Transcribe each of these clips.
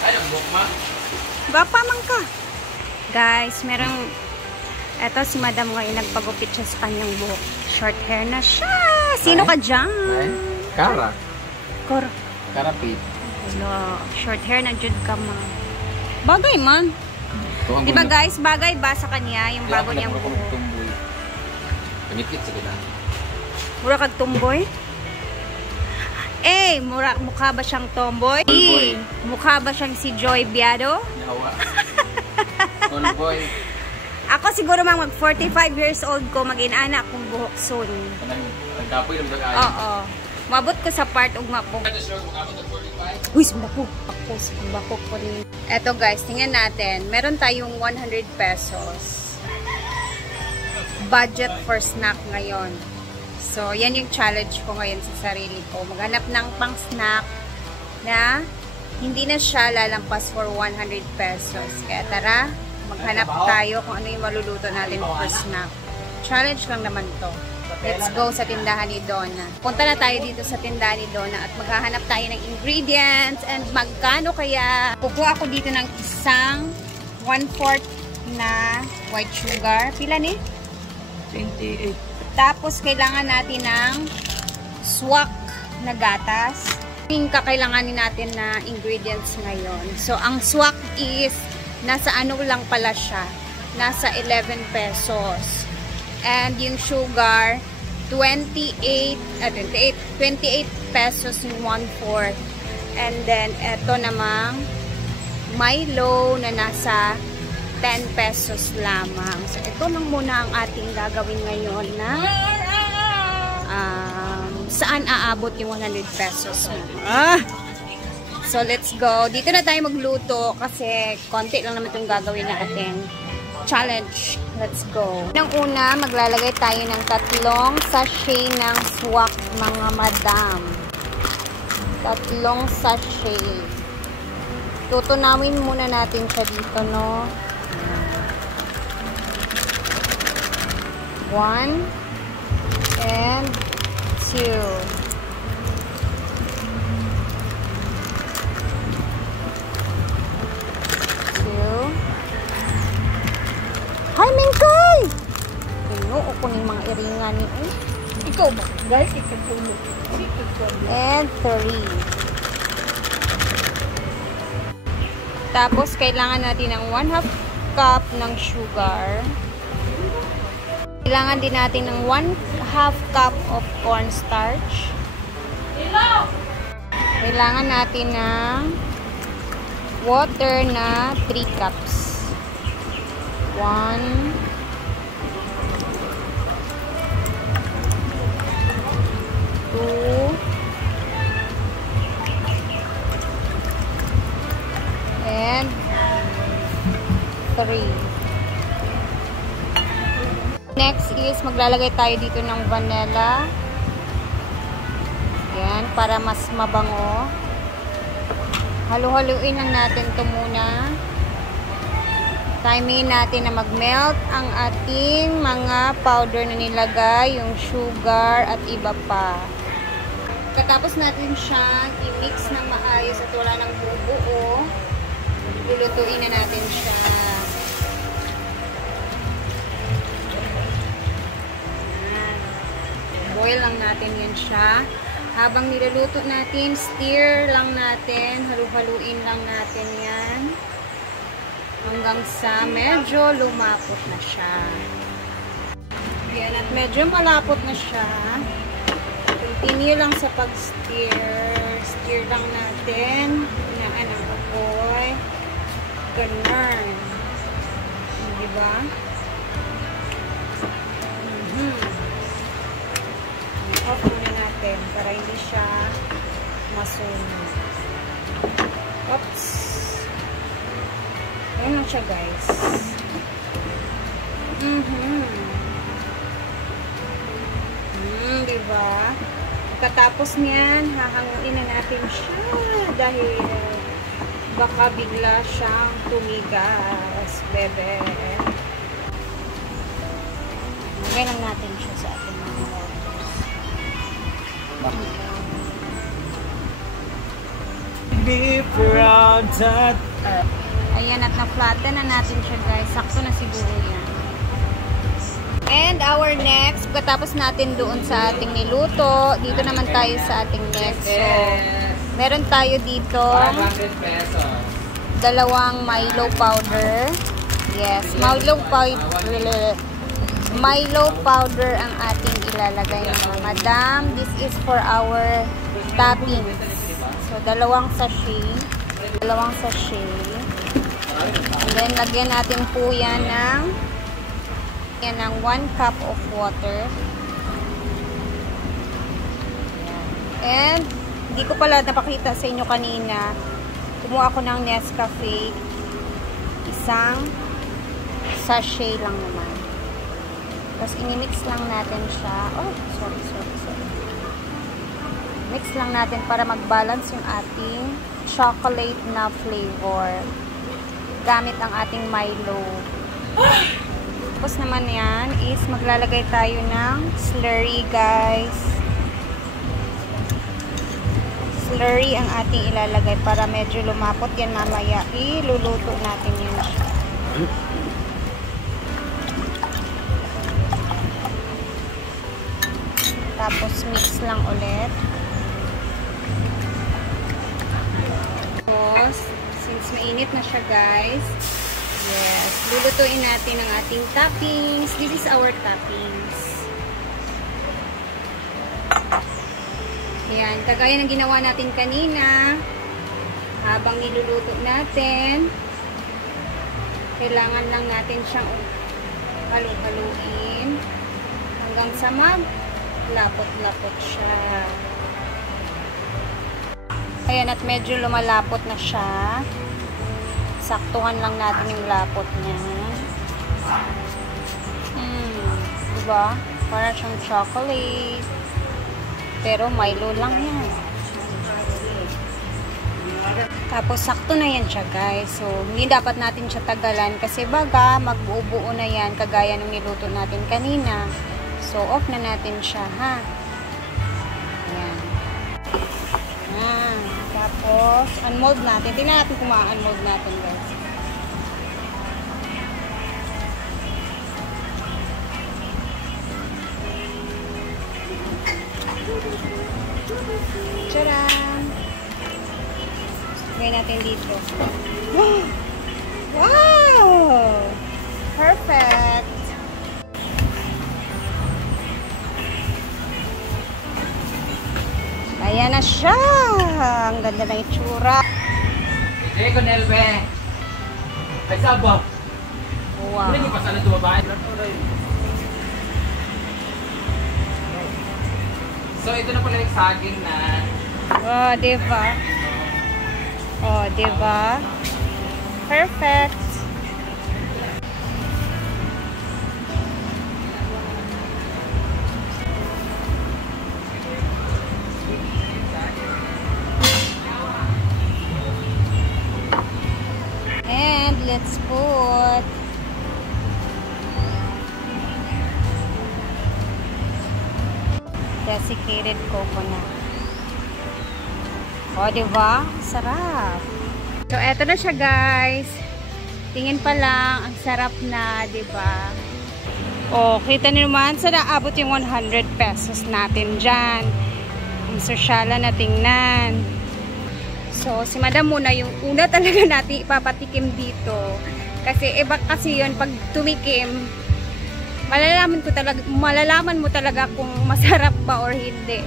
Ay, ang buhok ma. Bapa man ka. Guys, merong... Eto si Madam ngayon, nagpagupit siya sa kanyang buhok. Short hair na siya. Sino ka dyan? Ay, Kara. Karapit. Hello. Short hair na jud ka ma. Bagay man. Diba guys, bagay ba sa kanya yung bago niyang buhok? Panikit sa kita. Mura kag tumboy? Eh, mukha ba siyang tomboy? Mukha ba siyang si Joy Biado? Yawa. Tomboy. Ako siguro mag 45 years old ko, mag-inana akong buhok soon. Nagdapoy lang mag-ayon. Oo. Mabot ko sa part ug mapong. Uy, sumbako. Ako, sumbako ko rin. Eto guys, tingnan natin. Meron tayong 100 pesos. Budget for snack ngayon. So, yan yung challenge ko ngayon sa sarili ko. Maghanap ng pang-snack na hindi na siya lalampas for 100 pesos. Kaya tara, maghanap tayo kung ano yung maluluto natin for snack. Challenge lang naman to. Let's go sa tindahan ni Donna. Punta na tayo dito sa tindahan ni Donna at maghahanap tayo ng ingredients and magkano kaya. Kukuha ako dito ng isang 1/4 na white sugar. Pila ni? 28. Tapos kailangan natin ng swak na gatas. Yung kakailanganin natin na ingredients ngayon. So, ang swak is nasa ano lang pala siya. Nasa 11 pesos. And yung sugar, 28 pesos yung 1/4. And then, eto namang Milo na nasa 10 pesos lamang. So, ito lang muna ang ating gagawin ngayon na saan aabot yung 100 pesos mo. So, let's go. Dito na tayo magluto kasi konti lang naman itong gagawin natin. Challenge. Let's go. Nang una, maglalagay tayo ng 3 sachet ng swak, mga madam. 3 sachet. Tutunawin muna natin siya dito, no? 1 and 2. Hi, Mingkay! Pinuo ko ng mga iringan ni Ikaw ba? Guys, ikapulo. And 3. Tapos, kailangan natin ng 1/2 cup ng sugar. Kailangan din natin ng 1/2 cup of cornstarch. Kailangan natin ng water na 3 cups. 1, 2, and 3. Next is maglalagay tayo dito ng vanilla. Ayan, para mas mabango. Halu-haluin lang natin ito muna. Timing natin na mag-melt ang ating mga powder na nilagay, yung sugar at iba pa. Katapos natin siya i-mix ng maayos at wala ng bubuo, lulutuin na natin siya. Boil lang natin yan siya. Habang niluluto natin, stir lang natin, halu-haluin lang natin yan. Hanggang sa medyo lumapot na siya. Yan, at medyo malapot na siya. Continue lang sa pag-stir. Stir lang natin. Hinaan ang apoy. Ganun. Diba? Off muna natin para hindi siya masunog. Oops! Ayan lang siya, guys. Diba? Katapos niyan, hahanguin na natin siya dahil baka bigla siyang tumigas, bebe. Lagay lang natin siya sa ating mga waters. be proud that Ayan, at na-flatten na natin siya, guys. Sakto na siguro yan. And our next, pagkatapos natin doon sa ating niluto, dito naman tayo sa ating next. So, meron tayo dito 500 pesos. dalawang Milo powder. Yes, Milo powder ang ating ilalagay na madam. This is for our toppings. So, dalawang sachet. And then, lagyan natin po yan ng 1 cup of water. And, hindi ko pala napakita sa inyo kanina. Kumuha ako ng Nescafe. Isang sachet lang naman. Tapos, inimix lang natin siya. Oh, sorry. Mix lang natin para mag-balance yung ating chocolate na flavor. Gamit ang ating Milo. Tapos naman yan is maglalagay tayo ng slurry, guys. Slurry ang ating ilalagay para medyo lumapot yan mamaya. Iluluto natin yun siya. Tapos mix lang ulit. Tapos, since mainit na siya, guys, yes, lulutuin natin ang ating toppings. This is our toppings. Ayan, kagaya ng ginawa natin kanina, habang niluluto natin, kailangan lang natin siyang halu-haluin hanggang sa maglapot-lapot siya. Ayan, at medyo lumalapot na siya. Saktuhan lang natin yung lapot niya. Diba? Para siyang chocolate. Pero Milo lang yan. Tapos sakto na yan siya, guys. So, hindi dapat natin siya tagalan kasi baga mag-buo-buo na yan kagaya nung niluto natin kanina. So, off na natin siya, ha? Ayan. Tapos, unmold natin. Tingnan natin kung ma-unmold natin, guys. Tcharam! Gawin natin dito. Wow! Perfect! Ayan na siya! Ang ganda na itsura. Jay ko, Nelbe. Ay, sabo. Wow. Hindi pa sana tumabahin. So, ito na pala yung saging na. Oh, diba? Oh, diba? Perfect! And let's put desiccated coconut. O, diba? Sarap. So, eto na siya, guys. Tingin pa lang, ang sarap na, diba? O, kita niyo naman, sa naabot yung 100 pesos natin dyan. Ang sosyala na tingnan. So, si Madam muna yung una talaga natin ipapatikim dito. Kasi, iba kasi yun, pag tumikim, malalaman mo talaga kung masarap ba or hindi.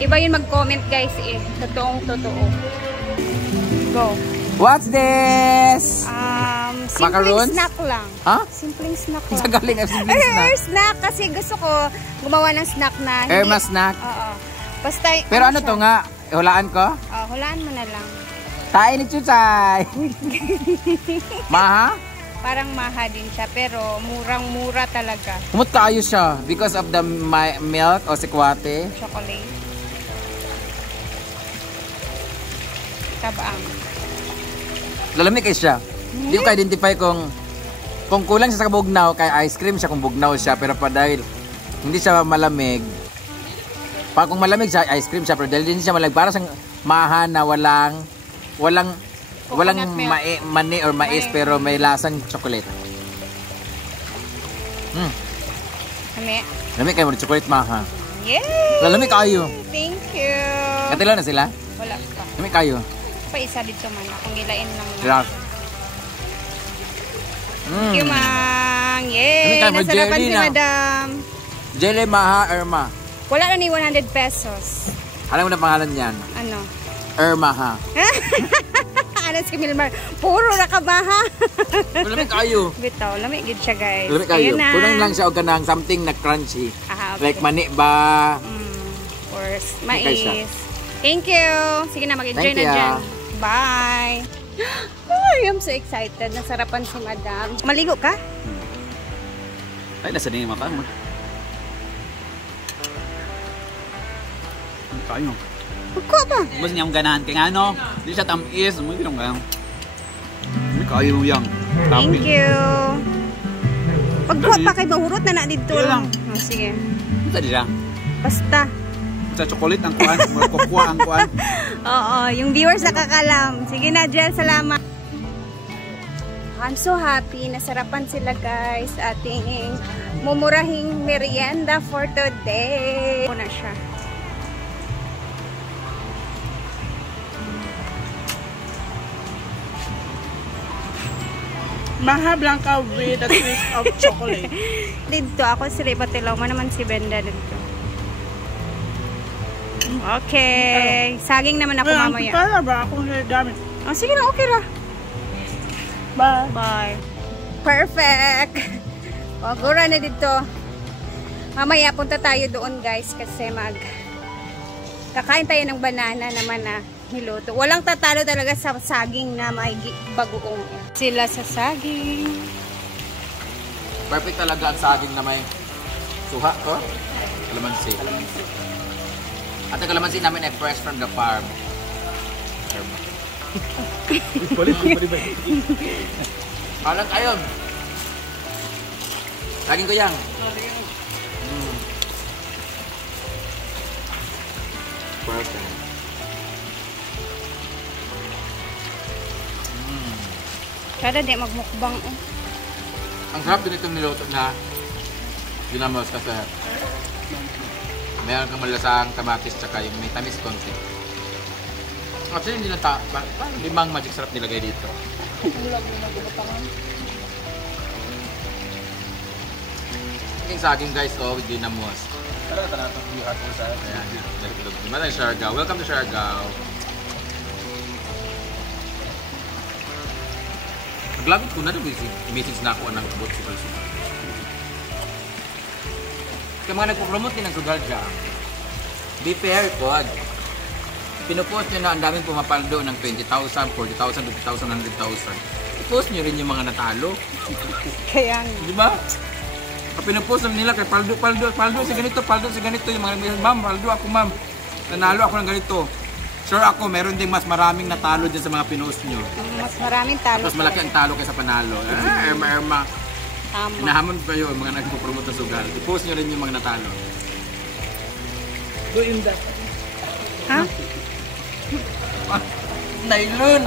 Iba yun mag-comment, guys, eh. Totoong totoo. Go. What's this? Simpleng Macaroons? snack lang. Ha? Simpleng snack lang. Sa galing ang simpleng snack. Snack kasi gusto ko gumawa ng snack na hindi. Irma snack. Oo. Basta, Pero ano to nga? Hulaan ko? Hulaan mo na lang. Tayo ni Chuchay. Maha? Parang maha din siya, pero murang-mura talaga. Humot kaayos siya because of the milk o sikwate. Chocolate. Tabaang. Lalamig kayo siya. Hindi ko ka-identify kung kulang siya sa bugnaw, kay ice cream siya kung bugnaw siya. Pero pa dahil hindi siya malamig, kung malamig siya, ice cream siya. Pero dahil hindi siya malamig, parang siyang maha na walang walang Coconut milk. mani or mais Mani. pero may lasang chocolate. Kami. Lami kayo ng chocolate maha. Yay! Lalami kayo. Thank you. Katila na sila? Wala pa. Lami kayo. Pa isa dito man. Akong gilain lang. Sila. Thank you, Mang. Kami Yay! kayo, Nasarapan jelly si na. Madam. Jelly maha Irma. Wala na ni 100 pesos. Alam mo na pangalan niyan? Ano? Irma ha. Ano si Milmar? Puro nakabaha. Lami kayo. Bitaw, lamig gid siya, guys. Lami kayo. Ayun na. Kunang lang siya o kanang something na crunchy. Ah, okay. Like mani ba? Or Okay siya. mais. Thank you. Sige na, mag-enjoy Thank na you. dyan. Bye. Ay, I'm so excited. Nasarapan si Madam. Maligo ka? Ay, nasa din yung maka mo. Kayo. Pagko ba? Mas niyang ganahan kay ano, di siya tamis, mo ginong ganang. May kayo yang. Thank you. Pagko pa kay mahurot na dito Sige lang. Oh, sige. Sa di siya. Basta. Sa chocolate ang kuan, magkukuha ang kuan. Oo, yung viewers nakakalam. Sige na, Jel. Salamat. I'm so happy. Nasarapan sila, guys. Ating mumurahing merienda for today. Ito na siya. Maha Blanca with a twist of chocolate. Dito, ako si Reba Tilaw. Naman si Brenda dito. Okay. Saging naman ako mamaya. Kaya ba akong gamit? Oh, sige na, okay ra. Bye. Bye. Perfect. O, gura na dito. Mamaya punta tayo doon, guys, kasi kakain tayo ng banana naman na niluto. Walang tatalo talaga sa saging na may bagoong. Sila sa saging. Perfect talaga ang saging na may suha ko. Kalamansi. At ang kalamansi namin ay fresh from the farm. Alam ayon. Saging ko yang. Perfect. Kada di magmukbang. Oh. Ang sarap din itong niluto na ginamos kasi meron kang malasang kamatis tsaka yung may tamis konti. Actually, hindi lang limang magic sarap nilagay dito. Yung saging guys, with ginamos. Tara, tanatang yung ato sa ayan. Diba tayo Siargao? Welcome to Siargao. Naglabit ko na rin, message na ako ng about sugal-sugal. Kaya mga nagpo-promote din ng sugal dyan, be fair po. Pinupost nyo na ang daming pumapaldo ng 20,000, 40,000, 50,000, 100,000. I-post nyo rin yung mga natalo. Kaya nga. Di ba? Kapag pinupost naman nila kay paldo si ganito, yung mga nagbihan, ma'am, paldo ako ma'am. Nanalo ako ng ganito. Sure ako, meron ding mas maraming natalo dyan sa mga pinost nyo. Mas maraming talo. Mas malaki ang talo kaysa panalo. Erma. Tama. Hinahamon pa yun, mga nagpo-promote na sugal. I-post nyo rin yung mga natalo. Doing that. Ha? Nailon!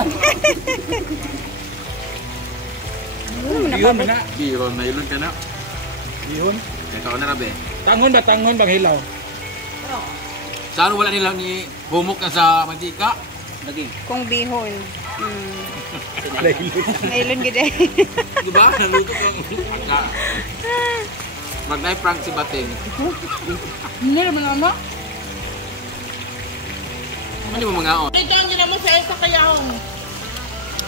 Bihon na. Bihon, nailon ka na. Bihon. Ikaw na rabe. Tangon bang hilaw? Saan wala nilang ni humok na sa mantika? Lagi. Kung bihon. Nailon gede. Di ba? Naluto kong mag-knife prank si Bating. Hindi naman ama. Ano mo mga on? Ito ang ginamot sa kayahong.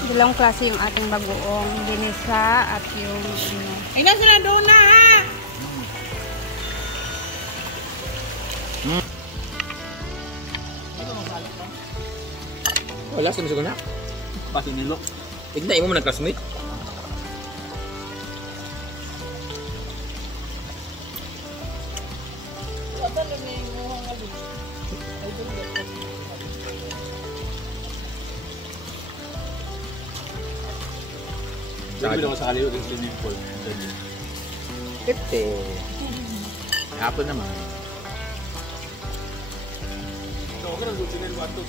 Dalawang klase yung ating bagoong. Ginisa at yung ano. Ay na sila doon na ha. Wala, sinusugo na. Pati nilo. Tignan mo ng classmate. Sabi ko sa kaliwa ng swimming pool. Kete. Hapon naman. So, ako nang gusto nila batok.